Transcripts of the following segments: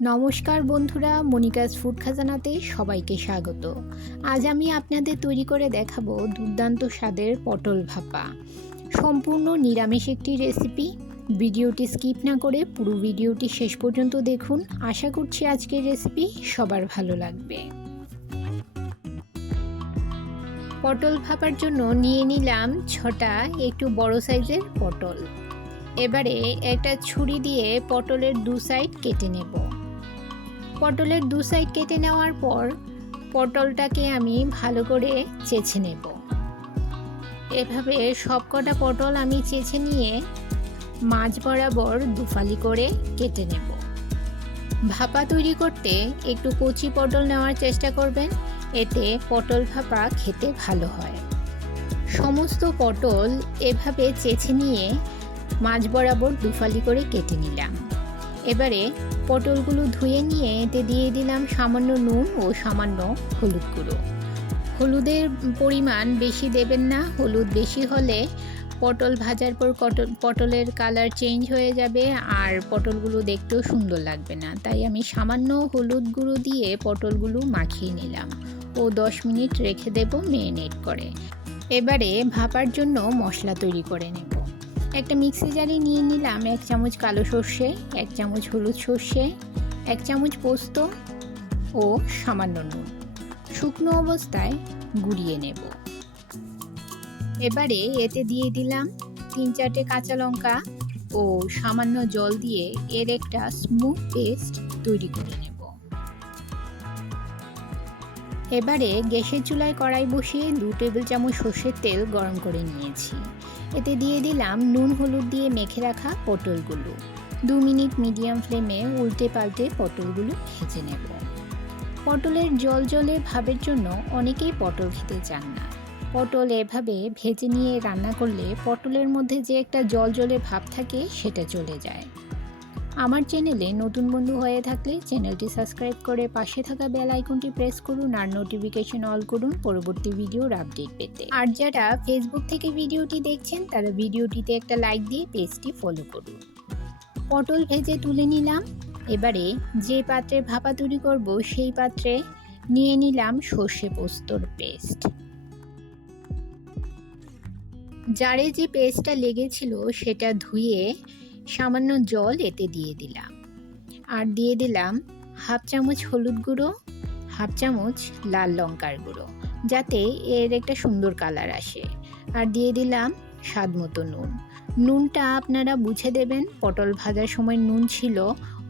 নমস্কার বন্ধুরা, Monica's food খাজানাতে সবাইকে স্বাগত। আজ আমি আপনাদের তৈরি করে দেখাবো দুর্দান্ত স্বাদের পটল ভাপা। সম্পূর্ণ নিরামিষ একটি রেসিপি। ভিডিওটি স্কিপ না করে পুরো ভিডিওটি শেষ পর্যন্ত দেখুন। আশা করছি আজকের রেসিপি সবার ভালো লাগবে। পটল ভাপার জন্য নিয়ে নিলাম 6টা একটু বড় সাইজের পটল। এবারে একটা ছুরি দিয়ে পটলের দু সাইড কেটে নেব। পটলের দু সাইড কেটে নেওয়ার পর পটলটাকে আমি ভালো করে চেঁচে নেব। এভাবে সবকটা পটল আমি চেঁচে নিয়ে মাঝ বরাবর দুফালি করে কেটে নেব। ভাপা তৈরি করতে একটু কচি পটল নেওয়ার চেষ্টা করবেন, এতে পটল ভাপা খেতে ভালো হয়। সমস্ত পটল এভাবে চেঁচে নিয়ে মাঝ বরাবর দুফালি করে কেটে নিলাম। এবারে পটলগুলো ধুয়ে নিয়ে এতে দিয়ে দিলাম সামান্য নুন ও সামান্য হলুদ গুঁড়ো। হলুদের পরিমাণ বেশি দেবেন না, হলুদ বেশি হলে পটল ভাজার পর পটলের কালার চেঞ্জ হয়ে যাবে আর পটলগুলো দেখতেও সুন্দর লাগবে না। তাই আমি সামান্য হলুদ গুঁড়ো দিয়ে পটলগুলো মাখিয়ে নিলাম ও 10 মিনিট রেখে দেব ম্যারিনেট করে। এবারে ভাপার জন্য মশলা তৈরি করে নেব। একটা মিক্সি জারে নিয়ে নিলাম 1 চামচ কালো সর্ষে, 1 চামচ হলুদ সর্ষে, 1 চামচ পোস্ত ও সামান্য নুন। শুকনো অবস্থায় গুঁড়িয়ে নেব। এবারে এতে দিয়ে দিলাম 3-4টে কাঁচা লঙ্কা ও সামান্য জল দিয়ে এর একটা স্মুথ পেস্ট তৈরি করে নেব। এবারে গ্যাসের চুলায় কড়াই বসিয়ে 2 টেবিল চামচ সর্ষের তেল গরম করে নিয়েছি। এতে দিয়ে দিলাম নুন হলুদ দিয়ে মেখে রাখা পটলগুলো। 2 মিনিট মিডিয়াম ফ্লেমে উল্টে পাল্টে পটলগুলো ভেজে নেব। পটলের জলজলে ভাবের জন্য অনেকেই পটল খেতে চান না। পটল এভাবে ভেজে নিয়ে রান্না করলে পটলের মধ্যে যে একটা জলজলে ভাব থাকে সেটা চলে যায়। আমার চ্যানেলে নতুন বন্ধু হয়ে থাকলে চ্যানেলটি সাবস্ক্রাইব করে পাশে থাকা বেল আইকনটি প্রেস করুন আর নোটিফিকেশন অল করুন পরবর্তী ভিডিওর আপডেট পেতে। আর যারা ফেসবুক থেকে ভিডিওটি দেখছেন তারা ভিডিওটিতে একটা লাইক দিয়ে পেজটি ফলো করুন। পটল ভেজে তুলে নিলাম। এবারে যে পাত্রে ভাপা তৈরি করব সেই পাত্রে নিয়ে নিলাম সর্ষে পোস্তর পেস্ট। জারে যে পেস্টটা লেগেছিল সেটা ধুয়ে সামান্য জল এতে দিয়ে দিলাম আর দিয়ে দিলাম 1/2 চামচ হলুদ গুঁড়ো, 1/2 চামচ লাল লঙ্কার গুঁড়ো যাতে এর একটা সুন্দর কালার আসে, আর দিয়ে দিলাম স্বাদ মতো নুন। নুনটা আপনারা বুঝে দেবেন, পটল ভাজার সময় নুন ছিল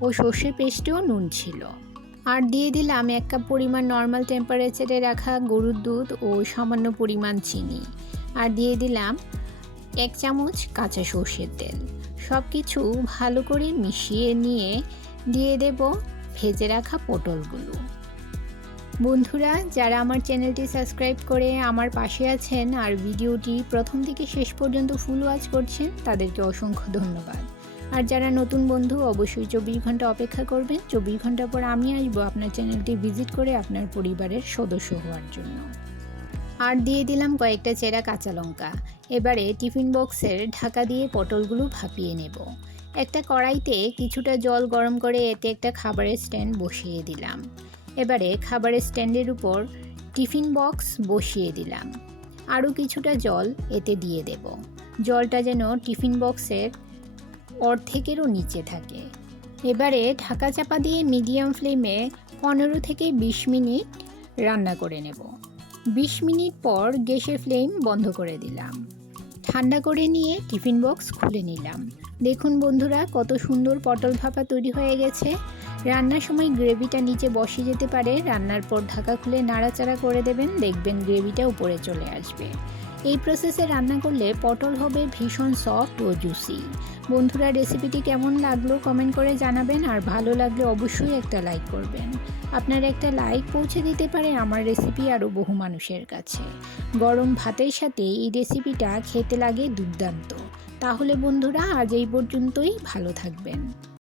ও সর্ষে পেস্টেও নুন ছিল। আর দিয়ে দিলাম 1 কাপ পরিমাণ নর্মাল টেম্পারেচারে রাখা গরুর দুধ ও সামান্য পরিমাণ চিনি, আর দিয়ে দিলাম 1 চামচ কাঁচা সর্ষের তেল। সব কিছু ভালো করে মিশিয়ে নিয়ে দিয়ে দেব ভেজে রাখা পটলগুলো। বন্ধুরা, যারা আমার চ্যানেলটি সাবস্ক্রাইব করে আমার পাশে আছেন আর ভিডিওটি প্রথম থেকে শেষ পর্যন্ত ফুল ওয়াচ করছেন তাদেরকে অসংখ্য ধন্যবাদ। আর যারা নতুন বন্ধু অবশ্যই 24 ঘন্টা অপেক্ষা করবেন। 24 ঘন্টা পর আমি আসবো আপনার চ্যানেলটি ভিজিট করে আপনার পরিবারের সদস্য হওয়ার জন্য। আর দিয়ে দিলাম কয়েকটা চেরা কাঁচা লঙ্কা। এবারে টিফিন বক্সের ঢাকা দিয়ে পটলগুলো ভাপিয়ে নেব। একটা কড়াইতে কিছুটা জল গরম করে এতে একটা খাবারের স্ট্যান্ড বসিয়ে দিলাম। এবারে খাবারের স্ট্যান্ডের উপর টিফিন বক্স বসিয়ে দিলাম। আরও কিছুটা জল এতে দিয়ে দেব। জলটা যেন টিফিন বক্সের অর্ধেকেরও নিচে থাকে। এবারে ঢাকা চাপা দিয়ে মিডিয়াম ফ্লেমে 15 থেকে 20 মিনিট রান্না করে নেব। 20 মিনিট পর গ্যাসের ফ্লেম বন্ধ করে দিলাম। ঠান্ডা করে নিয়ে টিফিন বক্স খুলে নিলাম। দেখুন বন্ধুরা, কত সুন্দর পটল ভাপা তৈরি হয়ে গেছে। রান্নার সময় গ্রেভিটা নিচে বসে যেতে পারে, রান্নার পর ঢাকা খুলে নাড়াচাড়া করে দেবেন, দেখবেন গ্রেভিটা উপরে চলে আসবে। এই প্রসেসে রান্না করলে পটল হবে ভীষণ সফট ও জুসি। বন্ধুরা, রেসিপিটি কেমন লাগলো কমেন্ট করে জানাবেন আর ভালো লাগলে অবশ্যই একটা লাইক করবেন। আপনার একটা লাইক পৌঁছে দিতে পারে আমার রেসিপি আরও বহু মানুষের কাছে। গরম ভাতের সাথে এই রেসিপিটা খেতে লাগে দুর্দান্ত। তাহলে বন্ধুরা, আজ এই পর্যন্তই, ভালো থাকবেন।